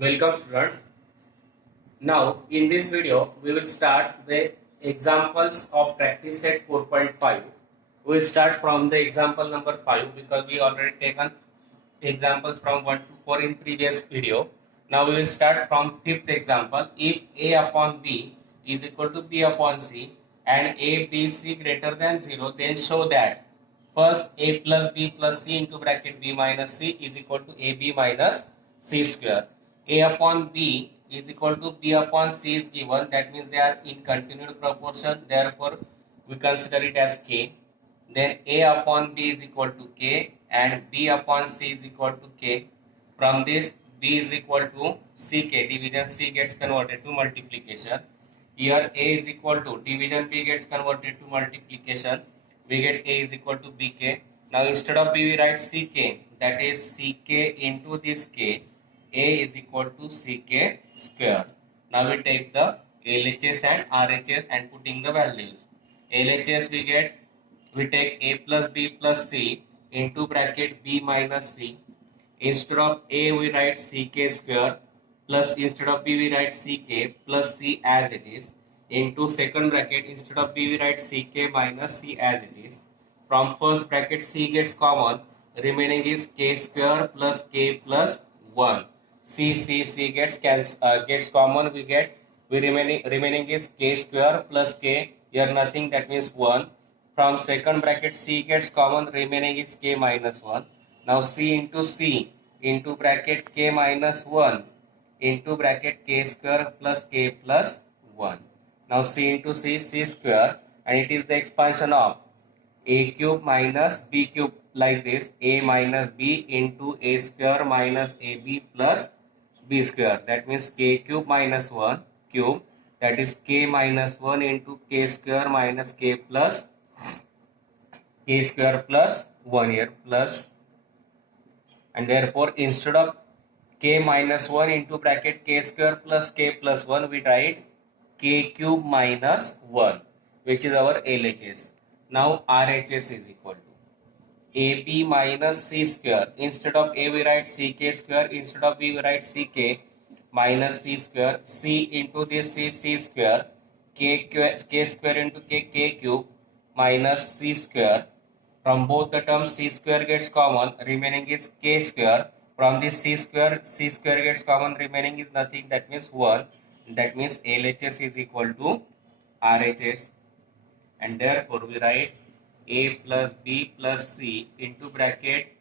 Welcome students. Now in this video we will start the examples of practice set 4.5. We will start from the example number 5 because we already taken examples from 1 to 4 in previous video. Now we will start from fifth example. If A upon B is equal to B upon C and A, B, C greater than 0, then show that first A plus B plus C into bracket B minus C is equal to AB minus C square. A upon B is equal to B upon C is given. That means they are in continued proportion. Therefore, we consider it as K. Then A upon B is equal to K and B upon C is equal to K. From this, B is equal to CK. Division C gets converted to multiplication. Here A is equal to division B gets converted to multiplication. We get A is equal to BK. Now instead of B we write CK. That is CK into this K. A is equal to CK square. Now we take the LHS and RHS and putting the values. LHS we take A plus B plus C into bracket B minus C. Instead of A we write CK square plus instead of B we write CK plus C as it is into second bracket instead of B we write CK minus C as it is. From first bracket C gets common, remaining is K square plus K plus 1. C gets common, we remaining is K square plus K, here nothing, that means 1. From second bracket C gets common, remaining is K minus 1. Now C into bracket K minus 1 into bracket K square plus K plus 1. Now C into C square, and it is the expansion of A cube minus B cube, like this, A minus B into A square minus AB plus B square. That means K cube minus 1 cube, that is K minus 1 into K square minus K square plus 1 here plus, and therefore instead of K minus 1 into bracket K square plus K plus 1 we write K cube minus 1, which is our LHS. Now RHS is equal to AB minus C square. Instead of A we write CK square, instead of B we write CK minus C square. C into this C square, K square into K cube minus C square. From both the terms C square gets common, remaining is K square. From this C square gets common, remaining is nothing, that means 1. That means LHS is equal to RHS, and therefore we write A plus B plus C into bracket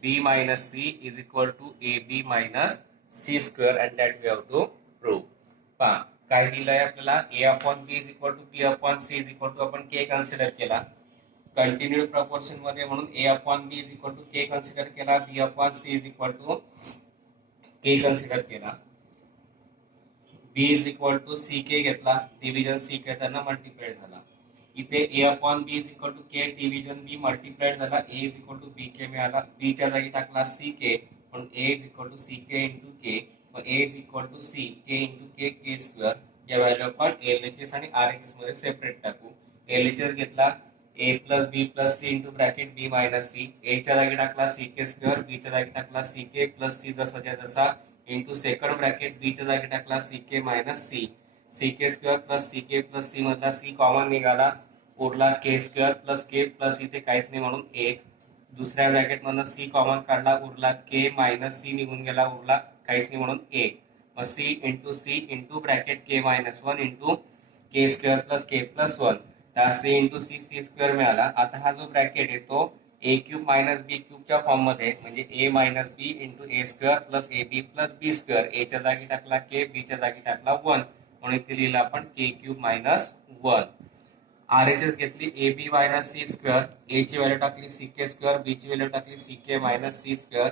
B minus C is equal to AB minus C square, and that we have to prove. पहा काय दिलंय आपल्याला, A upon B is equal to B upon C is equal to आपण K consider केला continued proportion मध्ये, म्हणून A upon B is equal to K consider केला, B upon C is equal to K consider केला, B is equal to CK घेतला, division C करताना multiply झाला. इथे A upon B is equal to K division B multiplied झाला, A is equal to BK मिळाला, B च्या जागी टाकला CK, म्हणून A is equal to CK into K, mug A is equal to C K into K square. या value आपण LHS आणि RHS मध्ये सेपरेट टाकू. LHS घेतला A plus B plus C into bracket B minus C, A च्या जागी टाकला CK square, B च्या जागी टाकला CK plus C जसाच्या तसा into सेकंड ब्रॅकेट B च्या जागी टाकला CK minus C, CK square plus CK plus C मधला C कॉमन निघाला, उरला K square plus K plus इथे काहीच नाही म्हणून 1. दुसऱ्या ब्रॅकेट मधनं C कॉमन काढला, उरला K मायनस C निघून गेला, उरला काहीच नाही म्हणून 1. मग C into bracket K minus 1 into K square plus K plus 1, तर C इंटू C स्क्वेअर मिळाला. आता हा जो ब्रॅकेट आहे तो A क्यूब मायनस बी क्यूबच्या फॉर्म मध्ये, म्हणजे A minus B into A square plus AB plus B square. A च्या जागी टाकला K, B च्या जागी टाकला 1, म्हणून इथे लिहिलं आपण K क्यूब मायनस 1. RHS घेतली AB minus C square, A ची व्हॅल्यू टाकली CK स्क्वेअर, B ची व्हॅल्यू टाकली CK मायनस C स्क्वेअर.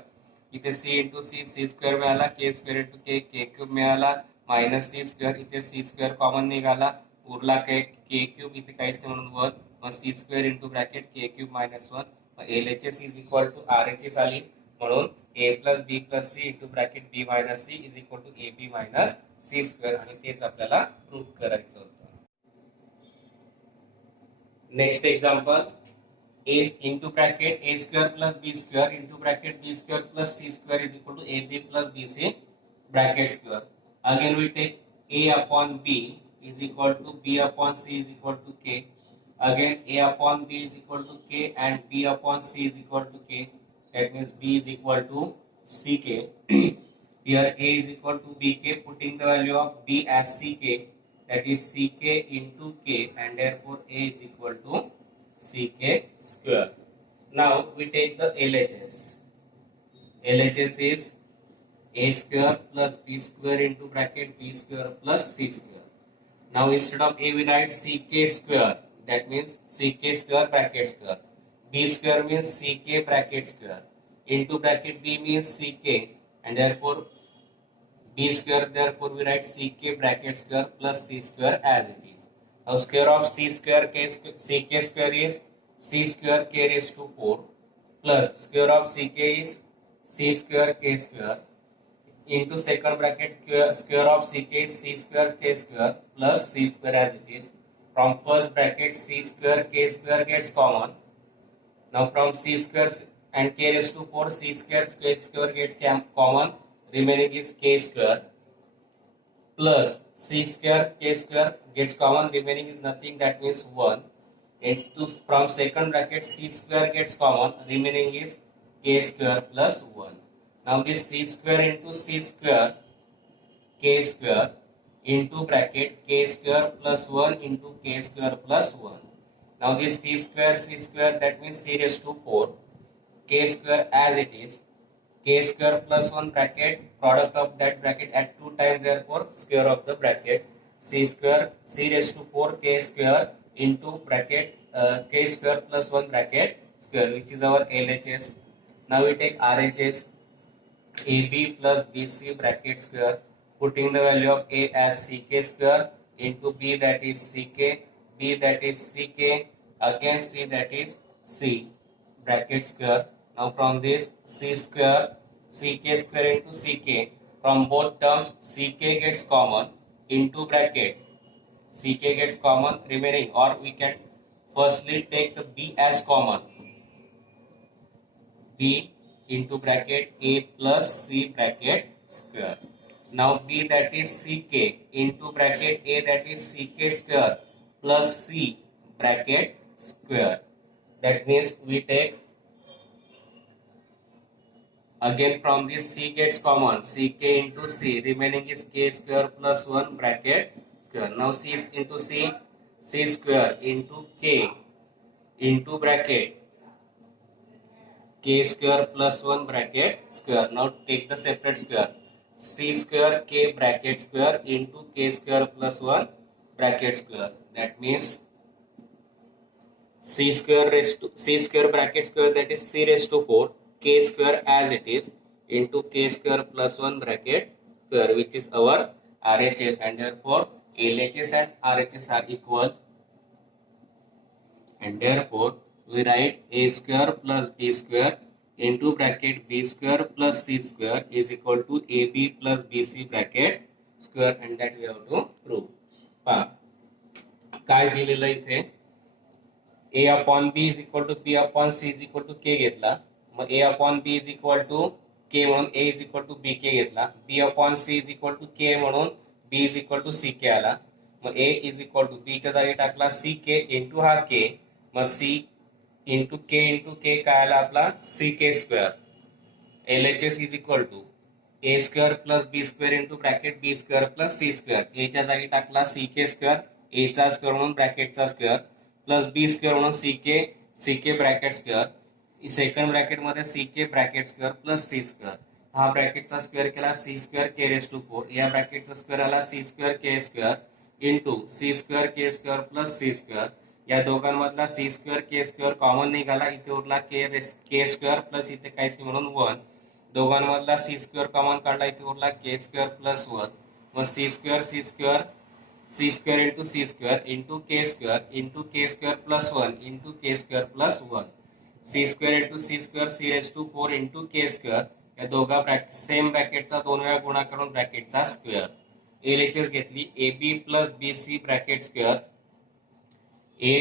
इथे C इंटू C स्क्वेअर मिळाला, K square into K cube मिळाला, मायनस C स्क्वेअर, इथे C स्क्वेअर कॉमन निघाला, उरला K क्यूब, इथे काहीच नाही म्हणून 1. मग C square into bracket K cube minus 1, LHS is equal to RHS आली, म्हणून A plus B plus C into bracket B minus C is equal to AB minus C square, आणि तेच आपल्याला प्रूव्ह करायचं होतं. Next example, A into bracket A square plus B square into bracket B square plus C square is equal to AB plus BC bracket square. Again we take a upon b is equal to b upon c is equal to k. Again a upon b is equal to k and b upon c is equal to k. That means b is equal to ck. Here a is equal to bk, putting the value of b as ck, that is ck into k, and therefore a is equal to ck square. Now we take the LHS. LHS is a square plus b square into bracket b square plus c square. Now instead of a we write ck square, that means ck square bracket square. B square means ck bracket square into bracket b means ck, and therefore b square, therefore we write ck bracket square plus c square as it is. Now square of c square ck square is c square k raised to 4 plus square of ck is c square k square into second bracket square of ck is c square k square plus c square as it is. From first bracket c square k square gets common. Now from c square and k raised to 4 c square k square gets common, remaining is k square plus c square k square gets common, remaining is nothing, that means 1. It's to from second bracket c square gets common, remaining is k square plus 1. Now this c square into c square k square into bracket k square plus 1 into k square plus 1. Now this c square, that means c raised to 4, k square as it is, k square plus 1 bracket, product of that bracket at 2 times, therefore square of the bracket c square c raised to 4 k square into bracket k square plus 1 bracket square, which is our LHS. Now we take RHS, AB plus BC bracket square, putting the value of A as ck square into B, that is ck, B that is ck, again C, that is C bracket square. Now from this c square ck square into ck, from both terms ck gets common into bracket ck gets common, remaining, or we can firstly take the B as common, B into bracket A plus C bracket square. Now B, that is ck, into bracket A, that is ck square plus C bracket square. That means we take, again from this C gets common, ck into C, remaining is k square plus 1 bracket square. Now C into C square into k into bracket k square plus 1 bracket square. Now take the separate square, c square k bracket square into k square plus 1 bracket square. That means c square bracket square, that is c raised to 4 k square as it is into k square plus 1 bracket square, which is our RHS, and therefore LHS and RHS are equal, and therefore we write a square plus b square into bracket b square plus c square is equal to ab plus bc bracket square, and that we have to prove. काय दिलेलं इथे, a upon b is equal to b upon c is equal to k घेतला, मग a upon b is equal to k म्हणून a is equal to bk घेतला, b upon c is equal to k म्हणून b is equal to ck आला, मग a is equal to b च्या जागी टाकला ck into हा k, मग c into k काय आला आपला ck square. LHS is equal to a square plus b square into bracket b square plus c square. a च्या जागी टाकला ck स्क्वेअर, a चा स्क्वेअर म्हणून ब्रॅकेटचा स्क्वेअर प्लस b स्क्वेअर म्हणून ck bracket square, second bracket मध्ये ck bracket square plus c square. हा ब्रॅकेटचा स्क्वेअर केला c square k raise to 4, या ब्रॅकेटचा स्क्वेअर आला c square k square into c square k square plus c square. या दोघांमधला c square k square common निघाला, इथे उरला k स्क्वेअर प्लस इथे काहीच नाही म्हणून 1. दोघांमधला c स्क्वेअर कॉमन काढला, इथे उरला k स्क्वेअर प्लस 1. मग c square into c square into k square plus 1 into k square plus 1. c square into c square c raised to 4 into k square. या दोघा same ब्रॅकेटचा दोन वेळा गुणा करून ब्रॅकेटचा square. LHS घेतली ab plus bc bracket square, a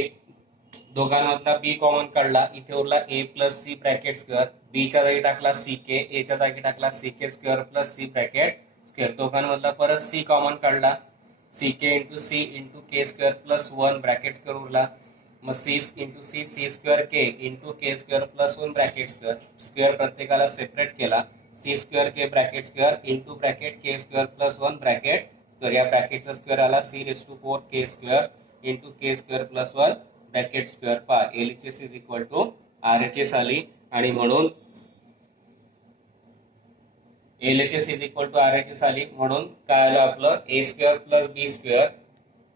दोघांमधला b common काढला, इथे Urla a plus c bracket square, b च्या जागी टाकला ck, a च्या जागी टाकला ck square plus c bracket square दोघांमधला परत सी कॉमन काढला, C K into C into K square plus 1 bracket square उरला, मग C into C C square K into K square plus 1 bracket square, square प्रत्येकाला separate केला, C square K bracket square into bracket K square plus 1 bracket square, या ब्रॅकेटचा square आला C raise to 4 K square into K square plus 1 bracket square. पहा LHS is equal to RHS आली, आणि म्हणून LHS is equal to RHS आली, म्हणून काय आलं आपलं A square plus B square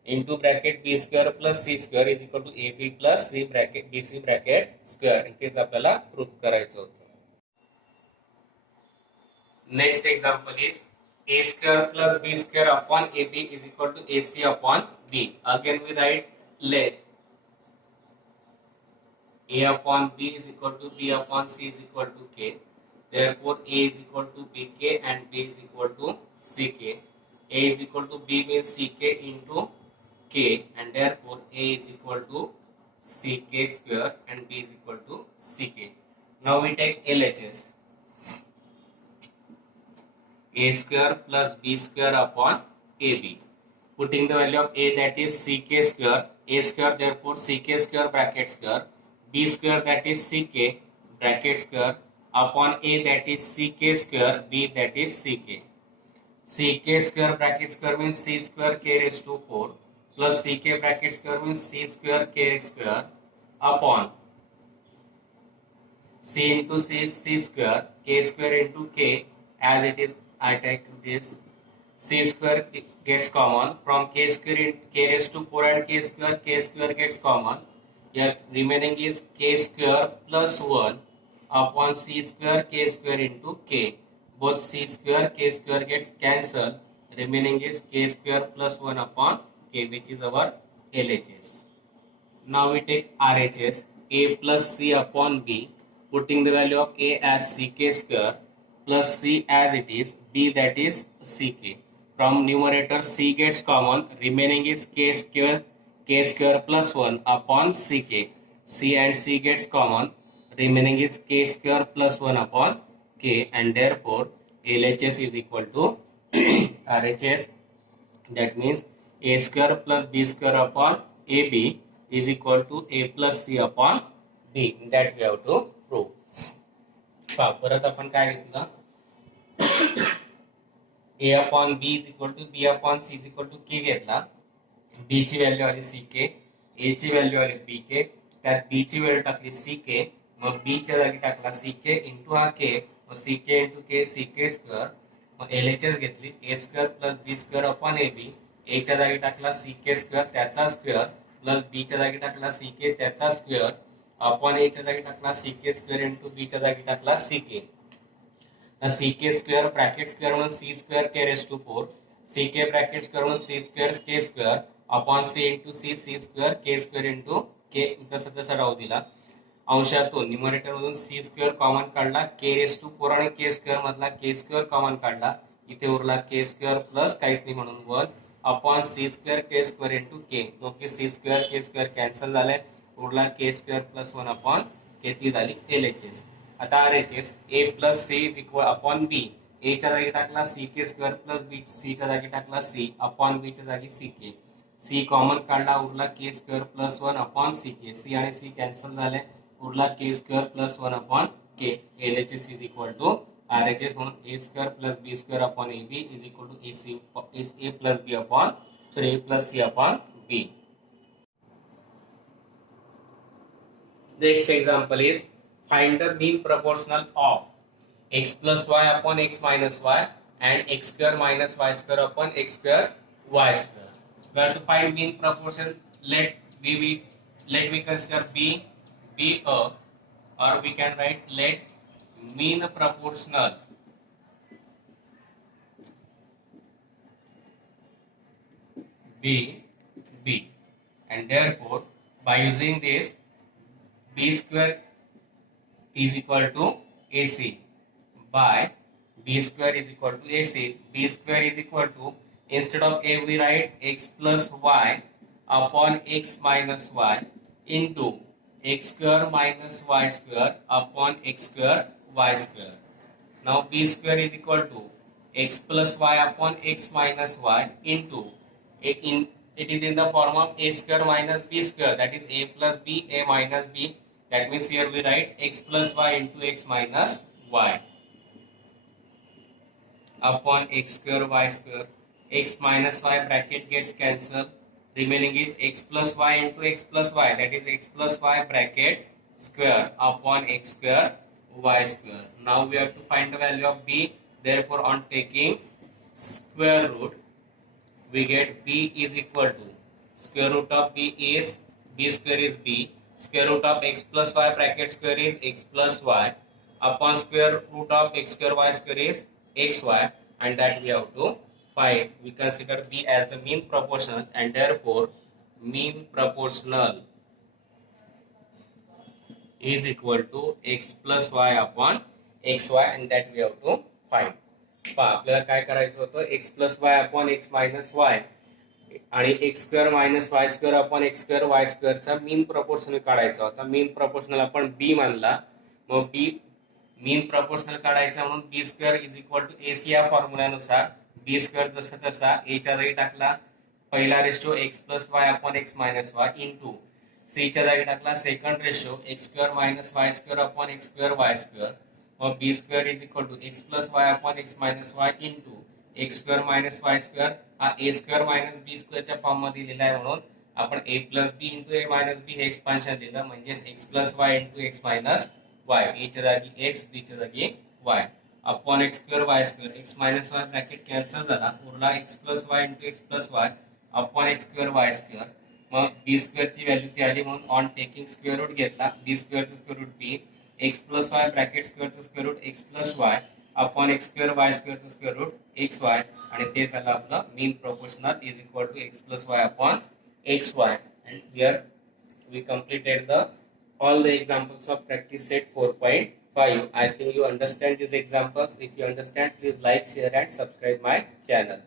into bracket B square plus C square is equal to A B plus C bracket B C bracket square. तेच आपल्याला प्रूव्ह करायचं होतं. Next example is a square plus b square upon ab is equal to ac upon b. Again we write let a upon b is equal to b upon c is equal to k. Therefore a is equal to bk and b is equal to ck. A is equal to b means ck into k, and therefore a is equal to ck square and b is equal to ck. Now we take LHS. A square plus b square upon ab. Putting the value of a, that is ck square, a square therefore ck square bracket square, b square that is ck bracket square upon a that is ck square, b that is ck. ck square bracket square means c square k raised to 4 plus ck bracket square means c square k square upon c into c square, k square into k, as it is I take this, c square gets common from k square in k raised to 4 and k square gets common. Here remaining is k square plus 1 upon c square k square into k. Both c square k square gets cancelled. Remaining is k square plus 1 upon k, which is our LHS. Now we take RHS, a plus c upon b, putting the value of a as ck square plus c as it is, b that is ck. From numerator c gets common, remaining is k square plus 1 upon ck. C and c gets common, remaining is k square plus 1 upon k, and therefore LHS is equal to RHS. That means a square plus b square upon ab is equal to a plus c upon b. That we have to prove. परत आपण काय घेतलं, a upon b is equal to b upon c is equal to k घेतला. b ची value आली ck, a ची value आली bk, त्यात b ची व्हॅल्यू टाकली ck, मग b च्या जागी टाकला ck इंटू हा k, मग ck into k ck square, मग LHS घेतली a square plus b square upon ab, a च्या जागी टाकला ck स्क्वेअर त्याचा स्क्वेअर प्लस b च्या जागी टाकला ck त्याचा स्क्वेअर अपॉन a च्या जागी टाकला ck स्क्वेअर इंटू b च्या जागी टाकला ck. ck square bracket square म्हणून c square k raise to 4, ck bracket square म्हणून c square k square upon c into c square k square into k, तसं तसा राहू दिला. अंशातून न्यूमरेटर मधून c स्क्वेअर कॉमन काढला, k रेस टू 4 आणि k स्क्वेअर मधला k स्क्वेअर कॉमन काढला, इथे उरला k स्क्वेअर प्लस काहीच नाही म्हणून 1 upon c square k square into k. दोघे c square k square cancel झाले, उरला k square plus 1 upon k. ती झाली LHS. आता RHS, a plus c is equal upon b, a च्या जागी टाकला ck square plus b, c च्या जागी टाकला c अपॉन b च्या जागी ck. c कॉमन काढला, उरला k square plus 1 upon ck. c आणि c कॅन्सल झाले, उरला k square plus 1 upon k. LHS is equal to RHS, म्हणून a square plus b square upon ab is equal to a plus b upon a plus c upon b. Next example is find the mean proportional of x plus y upon x minus y and x square minus y square upon x square y square. We have to find mean proportion. Let we consider b a, or we can write let mean proportional b, and therefore by using this b square is equal to AC, by b square is equal to AC. b square is equal to, instead of a we write x plus y upon x minus y into x square minus y square upon x square y square. Now b square is equal to x plus y upon x minus y into it is in the form of a square minus b square, that is a plus b, a minus b. That means here we write x plus y into x minus y upon x square y square. X minus y bracket gets cancelled. Remaining is x plus y into x plus y, that is x plus y bracket square upon x square y square. Now we have to find the value of b. Therefore, on taking square root, we get b is equal to square root of b is b square is b, square root of x plus y bracket square is x plus y upon square root of x square y square is xy, and that we have to find. We consider b as the mean proportional, and therefore mean proportional is equal to x plus y upon xy, and that we have to find. आपल्याला काय करायचं होतं, x plus Y upon X minus वाय आणि x square minus Y square upon X square वाय स्क्वेअरचा mean proportional काढायचा होता. Mean proportional आपण B मानला, मग B mean proportional काढायचा म्हणून B square is equal to AC या फॉर्म्युल्यानुसार बी स्क्वेअर जसं तसा एच्या जागी टाकला पहिला ratio X plus Y upon X minus Y into सीच्या जागी टाकला second ratio X square minus Y square upon X square Y square, मग B square is equal to X plus Y upon X minus Y into X square minus Y square. हा A square minus B स्क्वेअरच्या form मध्ये लिहिला आहे म्हणून आपण A plus B into A minus B हे expansion लिहिलं, म्हणजेच x plus Y into X minus Y, एच्या जागी एक्स बीच्या जागी Y upon X square Y square. X minus Y bracket cancel झाला, उरला X plus Y into X plus Y upon X square Y square. मग B स्क्वेअरची value ती आली म्हणून ऑन टेकिंग स्क्वेअर रूट घेतला, बी स्क्वेअरचं square root B, X plus Y bracket स्क्वेअरचं square root X plus Y upon X square Y स्क्वेअरचं square root X Y, आणि ते झालं आपलं mean proportional is equal to X plus Y upon X Y. And here we completed all the examples of practice set 4.5. I think you understand these examples. If you understand, please like, share and subscribe my channel.